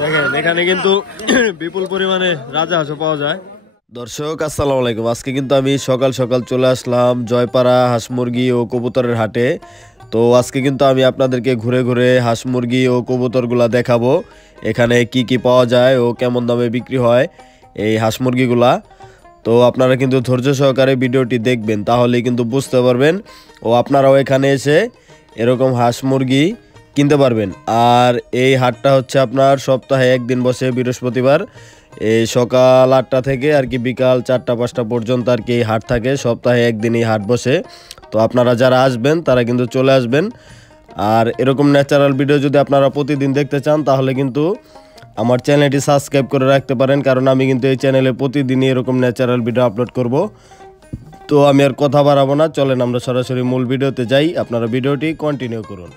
দেখেন এখানে কিন্তু বিপুল পরিমাণে রাজা হাঁস পাওয়া যায়। দর্শক আসসালামু আলাইকুম। আজকে কিন্তু আমি সকাল সকাল চলে আসলাম জয়পাড়া হাঁস মুরগি ও কবুতরের হাটে। তো আজকে কিন্তু আমি আপনাদেরকে ঘুরে ঘুরে হাঁস মুরগি ও কবুতরগুলা দেখাবো, এখানে কি কি পাওয়া যায় ও কেমন দামে বিক্রি হয় এই হাঁস মুরগিগুলা। তো আপনারা কিন্তু ধৈর্য সহকারে ভিডিওটি দেখবেন, তাহলেই কিন্তু বুঝতে পারবেন ও আপনারাও এখানে এসে এরকম হাঁস মুরগি কিনতে পারবেন। আর এই হাটটা হচ্ছে আপনার সপ্তাহে একদিন বসে, বৃহস্পতিবার এই সকাল 8টা থেকে আর কি বিকাল 4টা-5টা পর্যন্ত আর কি এই হাট থাকে। সপ্তাহে একদিন এই হাট বসে। তো আপনারা যারা আসবেন তারা কিন্তু চলে আসবেন। আর এরকম ন্যাচারাল ভিডিও যদি আপনারা প্রতিদিন দেখতে চান তাহলে কিন্তু আমার চ্যানেলটি সাবস্ক্রাইব করে রাখতে পারেন, কারণ আমি কিন্তু এই চ্যানেলে প্রতিদিনই এরকম ন্যাচারাল ভিডিও আপলোড করব। তো আমি আর কথা বাড়াবো না, চলেন আমরা সরাসরি মূল ভিডিওতে যাই। আপনারা ভিডিওটি কন্টিনিউ করুন।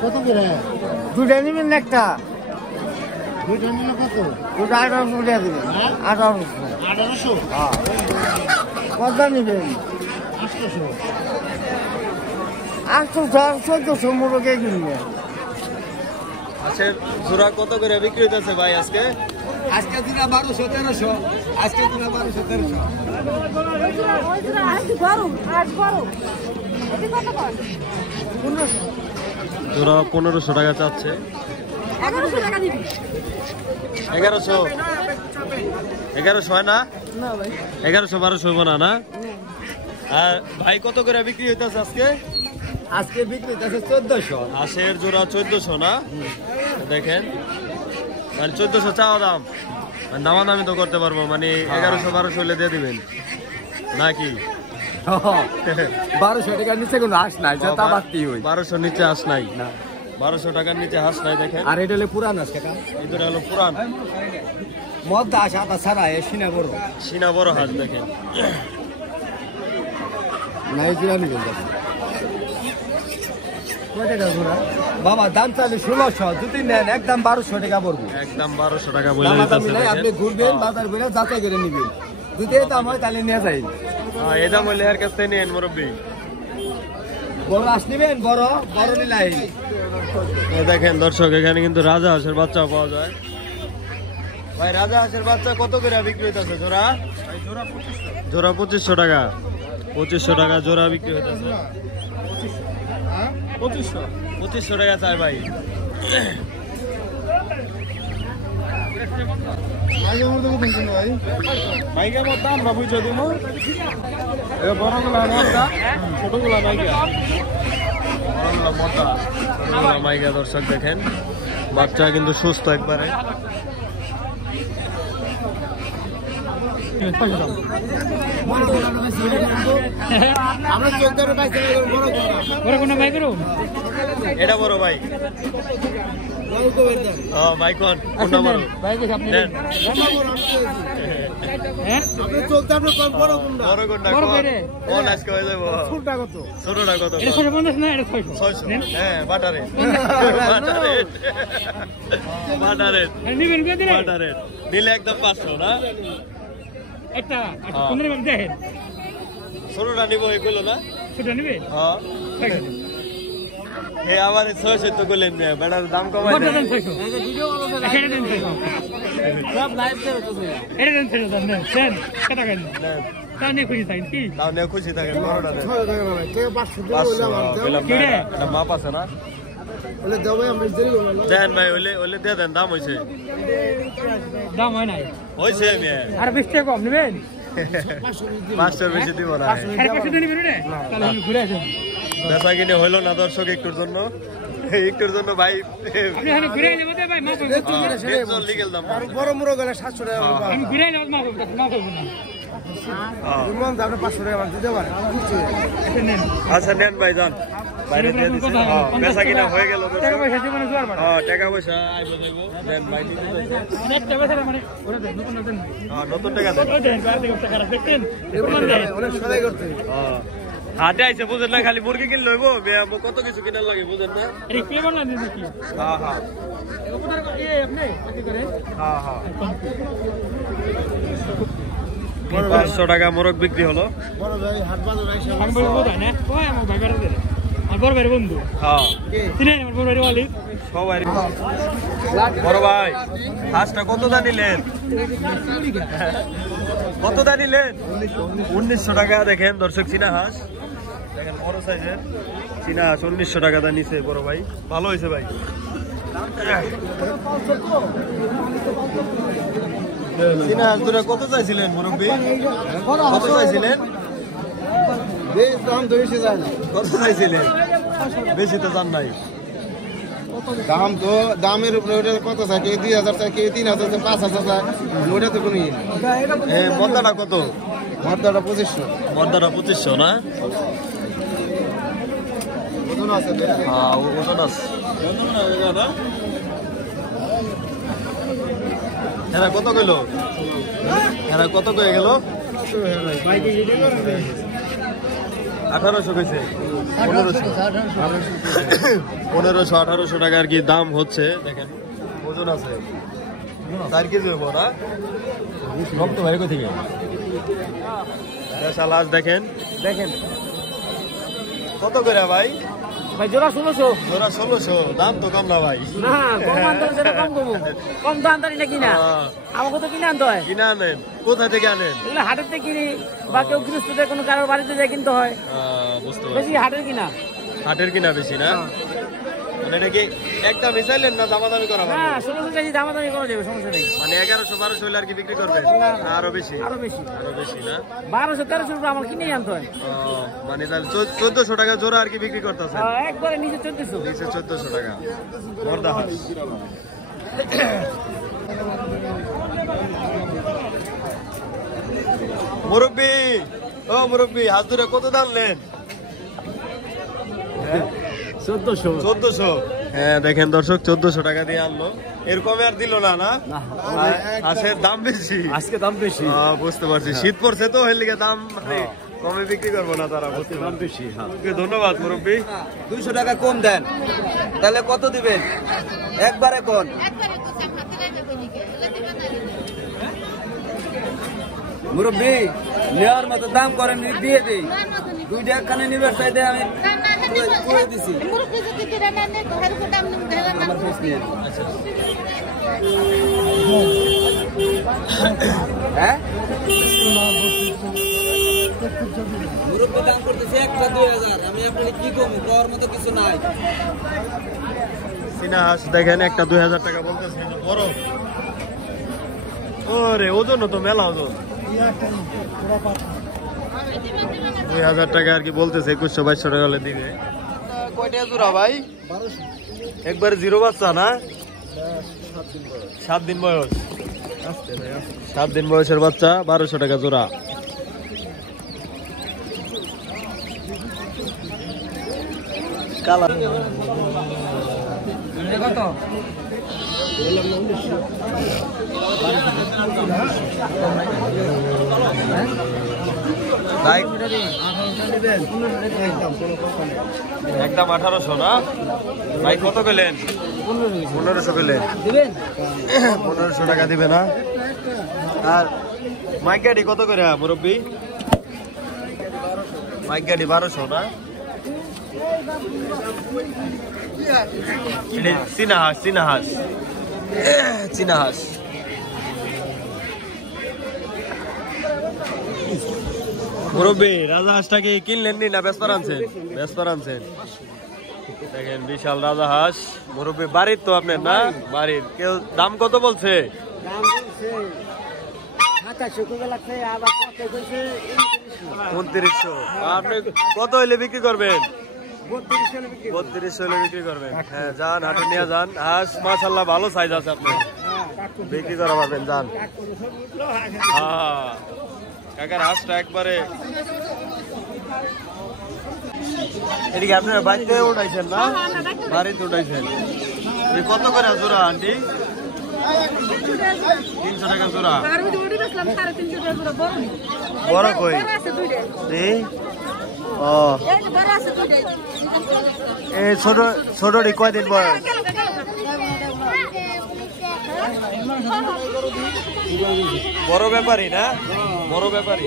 কত করে? দুটা নেবেন একটা? দুইটা নিলে কত? দুটা 1800 টাকা দেবেন। 1800। 1800? হ্যাঁ। কত নেবেন? 800। 1400 মুরগে কিনবেন। আচ্ছা, জোড়া কত করে বিক্রি হইতেছে ভাই আজকে? আজকে দিনা 1200-1300। আজকে দিনা 1200-1300। জোড়া 1500 টাকা চাচ্ছে। 1100 টাকা দিবি। 1100 হয় না? না ভাই, 1100-1200 হইব না? আর ভাই কত করে বিক্রি হইতেছে আজকে? আজকে বিক্রি হচ্ছে 1400। হাঁসের জোড়া 1400 না? দেখেন মানে 1400 চাওয়া দাম, মানে দামাদামি তো করতে পারবো, মানে 1100-1200 হলে দিয়ে দিবেন নাকি? 1200 টাকার নিচে কোনো হাঁস নাই, যেটা বাড়তি হই। 1200 নিচে হাঁস নাই না, 1200 টাকার নিচে হাঁস নাই। দেখেন আর এটা হলো পুরান হাঁস কাকা। এটা হলো পুরান মদ্দা হাঁস আটা ছাড়া সিনা বড়। সিনা বড় হাঁস। দেখেন নাইজেরিয়া নিবেন কয় টাকা ঘোড়া? বাবা দাম চাইলে 1600, যদি নেন একদম 1200 টাকা পড়বো। একদম 1200 টাকা বলে দামাদামি নাই, দিতেছে। আপনি ঘুরবেন বাজার করে যাচাই করে নিবেন। যদি এই দাম হয় তাহলে নিয়ে যাই। হ্যাঁ, এই দাম হলে এর কাছ থেকে নিন মুরব্বী। বড় হাঁস নিবেন? বড় নিলাই। দেখেন দর্শক, এখানে কিন্তু রাজা হাঁসের বাচ্চা পাওয়া যায়। ভাই রাজা হাঁসের বাচ্চা কত করে বিক্রি হইতেছে জোড়া? জোড়া 2500 টাকা। 2500 টাকা জোড়া বিক্রি হইতেছে। 2500 টাকা চাই ভাই। মাইকা মতো আমরা বুঝে দিব, বড়গুলা মতা, ছোটগুলা মাইকা। বড়গুলা মতা, ছোটগুলা মাইকা। দর্শক দেখেন বাচ্চা কিন্তু সুস্থ একবারে। এটা বড় ভাই। ভাই কোন কোনটা বড়? বড় কোনটা? কোন আজকে হয়ে যাবো? ছোটটা কত? 600। হ্যাঁ, বাটারে নিলে একদম 500 না? ছোটটা নিবো এগুলো না? হ্যাঁ, আবার 600 তো করলেন, বেটার দাম কমাই দেন। খুশি থাকেন। মাপ আছে না? দেন ভাই, ওলে দিয়ে দেন। দাম হয়েছে? দাম হয় নাই, হয়েছে। আর 20 টাকা কম নেবেন? 500 বেশি দিব না। 550 নেবেন রে? তাহলে আমি ঘুরে আসেন। বেচা কিনে হইলো না দর্শক, একটুর জন্য ভাই। আপনি এখানে ঘুরে এলে মতে ভাই মাফ করবেন। লিগেল দাম বড় মুরগ হলে 700 টাকা। আমি ঘুরে এলে মাফ করবেন না। আপনি 500 টাকা দিতে পারেন। আচ্ছা নেন ভাই, যান বাইরে দিয়ে দিচ্ছি। বেচা কিনা হয়ে গেল। টাকা পয়সা জীবনে জোয়ার বাড়া। টাকা পয়সা আইবো যাইবো। দেন ভাই, দিতে একটা বেচা মানে ওরে দেন, নতুন দেন। নতুন টাকা দেন। ওই দেন, বাইরে থেকে টাকা রাখতেন। অনেক সদাই করতে। হাটে আইছে বুঝেন না, খালি মুরগি কিনলে হইব, কত কিছু কিনার লাগে বুঝেন না। আরে কে বানান দিন কি? হ্যাঁ হ্যাঁ এই আপনি কি করে? হ্যাঁ হ্যাঁ। 500 টাকা মোরগ বিক্রি হলো। বড় ভাই হাট বাজার আইসা আমি বলবো তাই না ওই আমার ভাই বেড়াতে রে আমার বড় ভাইয়ের বন্ধু হ্যাঁ চিনেন আমার বড় ভাইয়ের ওয়ালি সবাই। বড় ভাই হাঁসটা কত দা নিলেন? কত দা নিলেন? 1900 টাকা। দেখেন দর্শক চীনা হাঁস, দেখেন বড় সাইজের চীনা হাঁস 1900 টাকা দা নিছে বড় ভাই। ভালো হয়েছে ভাই। চীনা হাঁস দুটো কত চাইছিলেন মুরব্বী? কত চাইছিলেন? দাম তো বেশি যায় না। কত চাইছিলেন? বেশি তো জান নাই। দাম তো দামের উপরে ওটা কত চাই, কেউ 2000 চাই, কেউ 3000 চাই, 5000 চাই, ওটা তো কোনো মদ্দাটা কত? মর্দাটা 2500। মদ্দাটা 2500 না? ওজন আছে হ্যাঁ ওজন আছে। এরা কত গেল? এরা কত কয়ে গেল? 1800 কইছে। 1500-1800 টাকা আর কি দাম হচ্ছে। দেখেন ওজন আছে 4 কেজি হবো না? রক্ত ভাই কোথা থেকে? দেশাল হাঁস দেখেন কত করে ভাই? ভাই জোড়া 1600 জোড়া 1600। দাম তো কম না ভাই। না কম আনতে যেটা কম কম দাম জানি না কিনা আমাকে তো কিনে আনতে হয়। কিনে আনেন? কোথা থেকে আনেন? এগুলো হাটের থেকে কিনি বা কেউ গৃহস্থদের কোনো কারোর বাড়িতে যায় কিনতে হয়। বুঝতে বেশি পারছি। হাটের কিনা। হাটের কিনা বেশি না? মানে এটা কি একটা মিশাইলেন না দামাদামি করা হবে? না 1600 কেজি দামাদামি করা যাবে, সমস্যা নেই। মানে 1100-1200 হইলে আর কি বিক্রি করবেন? আরো বেশি? আরো বেশি না? 1200-1300 টাকা আমার কিনেই আনতে হয়। মানে তাহলে 1400 টাকা জোড়া আর কি বিক্রি করতেছেন? একবারে নিচে 1400। নিচে 1400 টাকা মর্দা হাঁস। মুরব্বি, ও মুরব্বি, হাঁস দুটো কত দাম নেন? 1400। হ্যাঁ দেখেন দর্শক 1400 টাকা দিয়ে আনলো। এর কমে আর দিল না? না হাঁসের দাম বেশি আজকে দাম বেশি। বুঝতে পারছি, শীত পড়ছে তো এর লিগে দাম কমে বিক্রি করবো না তারা। বুঝতে দাম বেশি। ধন্যবাদ মুরব্বি। 200 টাকা কম দেন, তাহলে কত দিবেন? একবারে কোন মুরব্বী নেওয়ার মতো দাম করেন, দিয়ে দিই। 2 টাকা খানে নিবার চাইতে আমি করে দিছি। আমার ফেস নিয়ে হ্যাঁ মুরব্বী দাম করতেছে একটা 2000। আমি আপনাকে কি কমু, করার মতো কিছু নাই। চীনা হাঁস দেখেন একটা 2000 টাকা বলতেছে। বড় ওরে ওজন তো মেলা ওজন। 2000 টাকা আর কি বলতেছে। 2100-2200 টাকা হলে দিবে। কয়টা জোড়া ভাই? 1200। একবারে জিরো বাচ্চা না? 7 দিন বয়স। 7 দিন বয়সের বাচ্চা 1200 টাকা জোড়া। কালার কত? একদম 1800 না ভাই? কত পেলেন? 1500 পেলেন। 1500 টাকা দিবে না? আর মাইক গাড়ি কত করে মুরব্বী? মাইক গাড়ি 1200 না? চীনা হাঁস। মুরব্বী রাজা হাঁসটাকে কিনলেন নি না বেচবার আনছেন? বেচবার আনছেন। দেখেন বিশাল রাজা হাঁস। মুরব্বী বাড়ির তো আপনার না? বাড়ির। কেউ দাম কত বলছে? 2900। আপনি কত হইলে বিক্রি করবেন? 3200 হইলে বিক্রি করবেন। হ্যাঁ যান, হাটে নিয়ে যান। হাঁস মাশাআল্লাহ ভালো সাইজ আছে, আপনি বিক্রি করা পারবেন। যান। হ্যাঁ কাকার হাঁসটা একবারে। এদিকে আপনার বাড়িতে উঠাইছেন না? বাড়িতে উঠাইছেন। কত করে জোড়া আন্টি? 300 টাকা জোড়া। বড় কই? ও এই ছোটটি কয়দিন বয়স? বড় ব্যাপারই না? বড় ব্যাপারী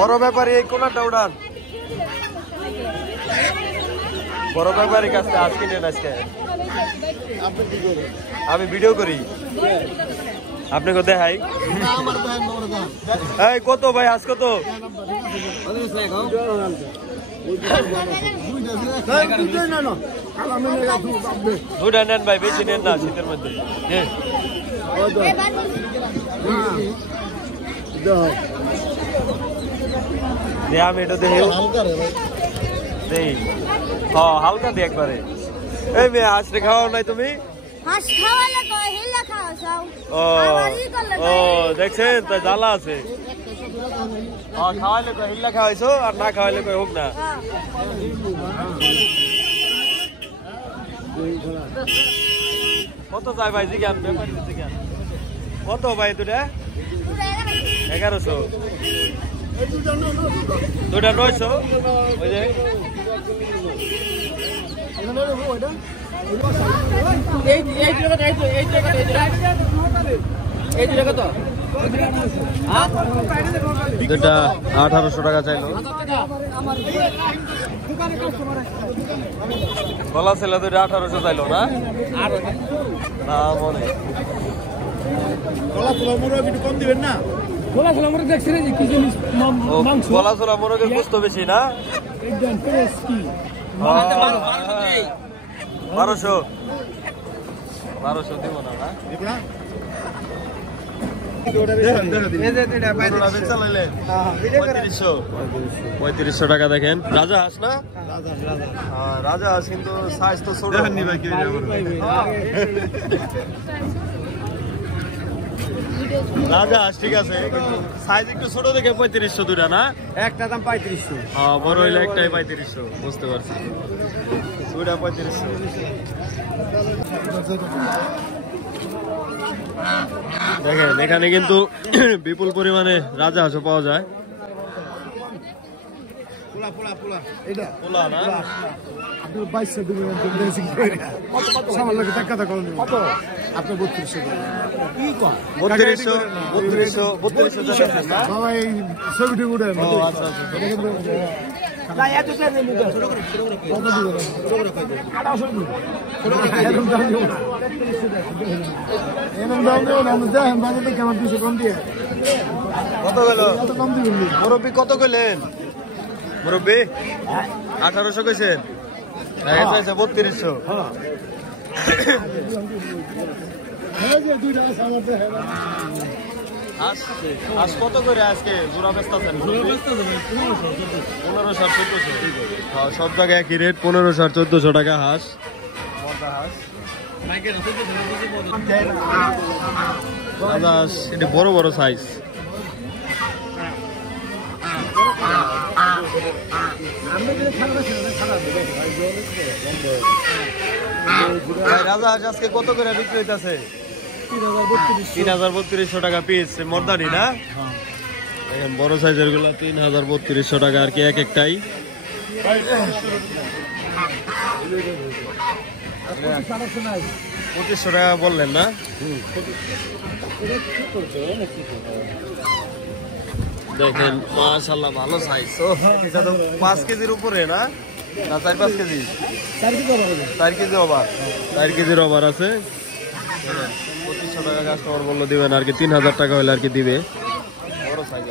বড় ব্যাপারী এই কোনটা উড়ান বড় ব্যাপারী কাছে আজ কিনেন আজকে আমি ভিডিও করি আপনি কত দেখাই এই কত ভাই আজ কত দুটা নেন ভাই বেশি নেন না শীতের মধ্যে আমি এটা দেখি হ্যাঁ হালকা দিয়ে একবারে এই মেয়ে হাঁসরে খাওয়াও নাই তুমি ও দেখছেন তো জ্বালা আছে খাওয়াইলে হিল্লা খাওয়াইছো আর না খাওয়াইলে হোক না কত চাই ভাই জিজ্ঞান ব্যাপারী জিজ্ঞান কত ভাই দুটা 1100 দুটা 900 ওই যে দুটা 1800 টাকা চাইলো গলা ছিল দুটা 1800 চাইলো না মনে কম দিবেন না গলা ছোলা মোরগ দেখছি না কি জিনিস মাংস গলা ছোলা মোরগের গোশত বেশি না একদম ফ্রেশ কি 1200 দিব না না পঁয়ত্রিশশো টাকা দেখেন রাজা হাঁস না রাজা হাঁস কিন্তু সাইজ তো ছোট রাজা হাঁস ঠিক আছে কিন্তু সাইজ একটু ছোট দেখে 3500 দুটা না একটা দাম 3500 হ্যাঁ বড় হইলে একটাই 3500 বুঝতে পারছি দুটা 3500 দেখেন এখানে কিন্তু বিপুল পরিমাণে রাজা হাঁসও পাওয়া যায় পোলা না আপনার 2200 দিবেন সামান্য টাকা টাকা কত আপনি 3200 কি কম 3200 বাবা এই ছবিটি উঠে আচ্ছা কত গেল মুরব্বী কত গেলেন মুরব্বী 1800 কইছেন 3200 আজ কত করে আজকে জোড়া বেচতেছেন 1500 1400 সব জায়গায় একই রেট 1500 1400 টাকা হাঁস হাঁস এটা বড় বড় সাইজ রাজা হাঁস আজকে কত করে বিক্রি হইতেছে 3300 টাকা পিস মর্দানি না এখন বড় সাইজের গুলা 3300 টাকা আর কি এক একটাই 2500 টাকা বললেন না দেখেন মাশাআল্লাহ ভালো সাইজ এটা তো 5 কেজির উপরে না 4-5 কেজি 4 কেজি ওভার 4 কেজির ওভার আছে 2500 টাকা কাস্টমার বললো দিবেন আর কি 3000 টাকা হলে আর কি দিবে বড় সাইজ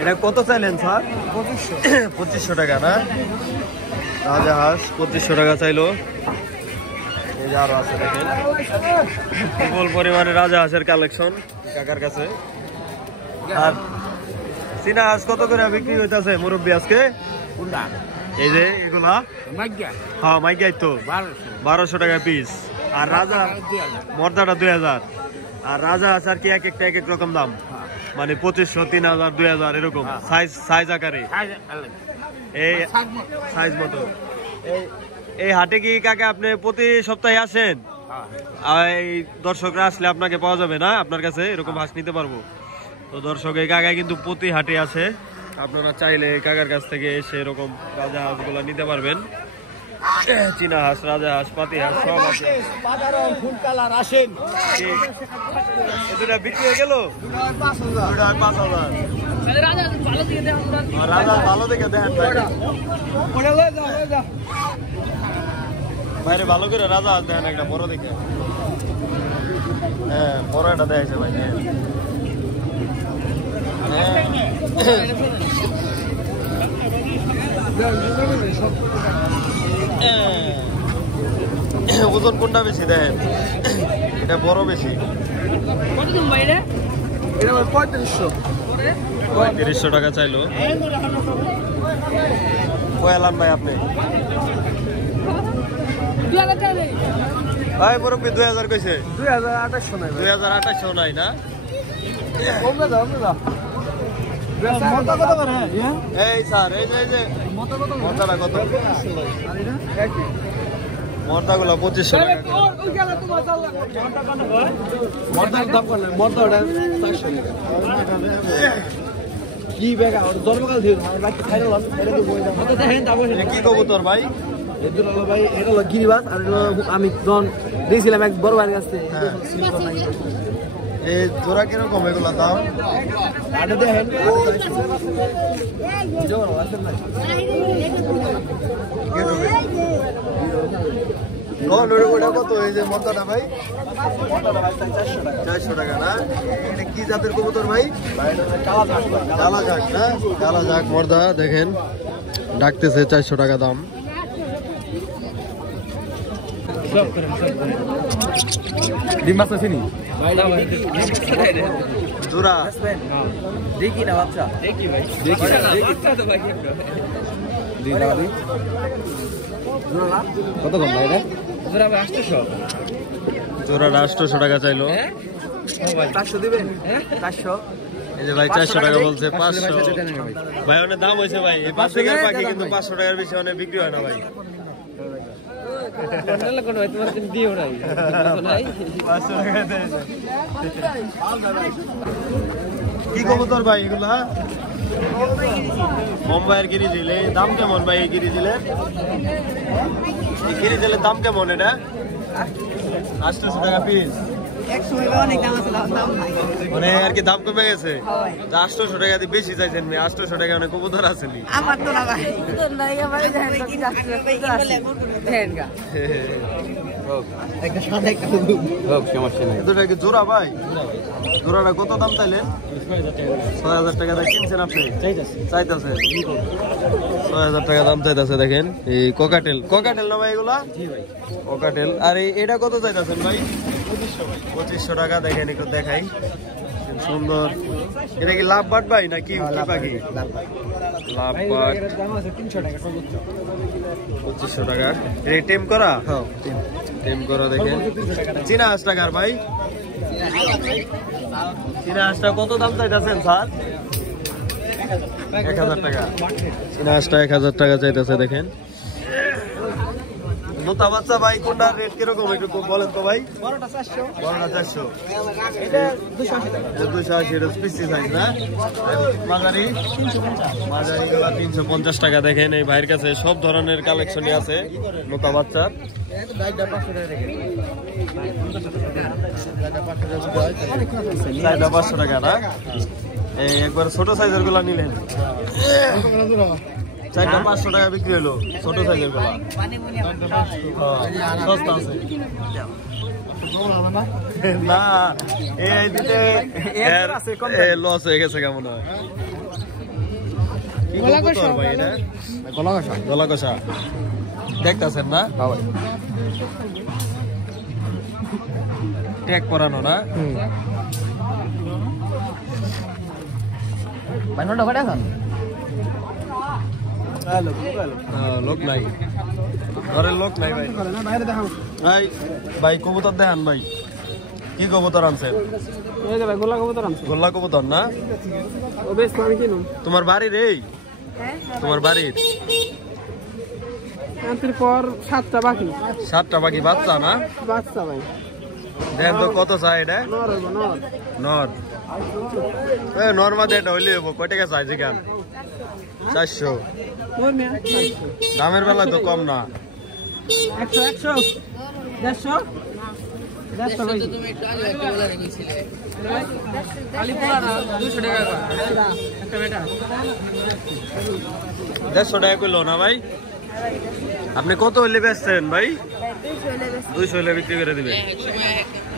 এটা কত চাইলেন স্যার 2500 টাকা না রাজা হাঁস 2500 টাকা চাইলো এই যে আরো আছে দেখেন বিপুল পরিমাণে রাজা হাঁসের কালেকশন কাকার কাছে আর চীনা হাঁস কত করে বিক্রি হইতাছে মুরব্বী আজকে এই যে এগুলা হ্যাঁ মাইকাই তো 1200 টাকা পিস আর রাজা মর্দাটা 2000 আর রাজা হাঁস আর কি এক একটা এক এক রকম দাম মানে 2500 3000 2000 এরকম সাইজ আকারে এই সাইজ মতো এই হাটে কি কাকা আপনি প্রতি সপ্তাহে আসেন এই দর্শকরা আসলে আপনাকে পাওয়া যাবে না আপনার কাছে এরকম হাঁস নিতে পারবো তো দর্শক এই কাকা কিন্তু প্রতি হাটে আসে আপনারা চাইলে কাকার কাছ থেকে সেরকম রাজাহাঁস গুলা নিতে পারবেন। চীনা হাঁস, রাজাহাঁস, পাতি হাঁস সব আছে। ফুল কালার আসেন দুটা বিক্রি হয়ে গেল, 5,000। রাজা ভালো দেখে দেখেন বাইরে, ভালো করে রাজা হাঁস দেখেন একটা বড় দেখে। হ্যাঁ, বড় একটা দেখেছে ভাই। ওজন কোনটা বেশি দেখেন? এটা বড় বেশি। 3500 টাকা চাইলো। কয়ালাম ভাই আপনি? ভাই মুরব্বী 2000 কইছে। 2800 নাই 2800 নাই না? এই স্যার, এই যে মরদাটা কত? মরদাগুলো 2500 টাকা। কি বেগা জন্মকাল দিয়ে কি কবুতর ভাই? ভাই এটা হলো গিরিবাস, আর আমি যখন দিয়েছিলাম এক বড় ভাইয়ের কাছে। এই জোড়া কিরকম এগুলো দাম? দেখেন ওটা কত? এই যে মরদাটা ভাই 400 টাকা না? এটা কি জাতের কবুতর ভাই? কালা ঝাঁক না? কালা ঝাঁক মর্দা দেখেন, ডাকতেছে 400 টাকা দাম। ডিমাস আছে নি জোড়া দেখি না বাচ্চা, দেখি ভাই, কত কম ভাই? জোড়া 800 টাকা চাইলো। 400 দিবেন? 400। এই যে ভাই 400 টাকা বলছে। 500 ভাই, অনেক দাম হয়েছে ভাই। এই 5 টাকার পাখি কিন্তু 500 টাকার বেশি অনেক বিক্রি হয় না ভাই। 500 টাকা দেয়। কি কবুতর ভাই এগুলা? মুম্বাইয়ের গিরিজিল। এই দাম কেমন ভাই এই গিরিজিলের? এই গিরিজিলের দাম কেমন এটা? 800 টাকা পিস। মানে আর কি দাম কমে গেছে? 800 টাকা দিয়ে বেশি চাইছেন? 800 টাকা অনেক কবুতর আছে নি? জোড়া ভাই, জোড়াটা কত দাম চাইলেন? 6000 টাকা কিনছেন আপনি? চাইতেছে 6000 টাকা দাম চাইতেছে। দেখেন এই কোকাটেল, কোকাটেল না ভাই এগুলা? কোকাটেল। আর এটা কত চাইতেছেন ভাই? 2500 টাকা। দেখেন একটু দেখাই, সুন্দর। এটা কি লাভ বাট ভাই নাকি পাখি? লাভ বাট 2500 টাকা। এটা টেম করা? টেম করা। দেখেন চীনা হাঁস টাকার ভাই। চীনা হাঁসটা কত দাম চাইতেছেন স্যার? 1000 টাকা। চীনা হাঁসটা 1000 টাকা চাইতেছে। দেখেন মোটা বাচ্চা ভাই, কোনটার রেট কিরকম একটু বলেন তো ভাই? বড়টা 400। 280 এটা স্পিসি সাইজ না? মাঝারি? মাঝারি গুলা 350 টাকা। দেখেন এই ভাইয়ের কাছে সব ধরনের কালেকশনই আছে মোটা বাচ্চার। 500 টাকা না? এই একবার ছোট সাইজের গুলা নিলেন 500 টাকা বিক্রি হলো। ছোট সাইজের গুলা সস্তা আছে না? এই দিতে লস হয়ে গেছে কেমন হয়? গলা কষা দেখতেছেন না? ট্যাগ করানো না? লোক নাই, ঘরের লোক নাই ভাই। ভাই ভাই কবুতর দেখান ভাই। কি কবুতর আনছেন? গোল্লা কবুতর না? তোমার বাড়ির? এই তোমার বাড়ির? পর 7টা বাকি। 7টা বাকি বাচ্চা না? বাচ্চা ভাই। দেখেন তো কত চাই এটা? নর। নর মাঝে এটা হইলে কয় টাকা চাই? যেখান 400 তোর মেয়ে দামের বেলা তো কম না। 100 100 150 150 ভাই খালি পোলা না 200 টাকা একটা বেটা 150 টাকা কইলো না ভাই? আপনি কত হইলে বেচছেন ভাই? 200 হইলে বিক্রি করে দিবেন।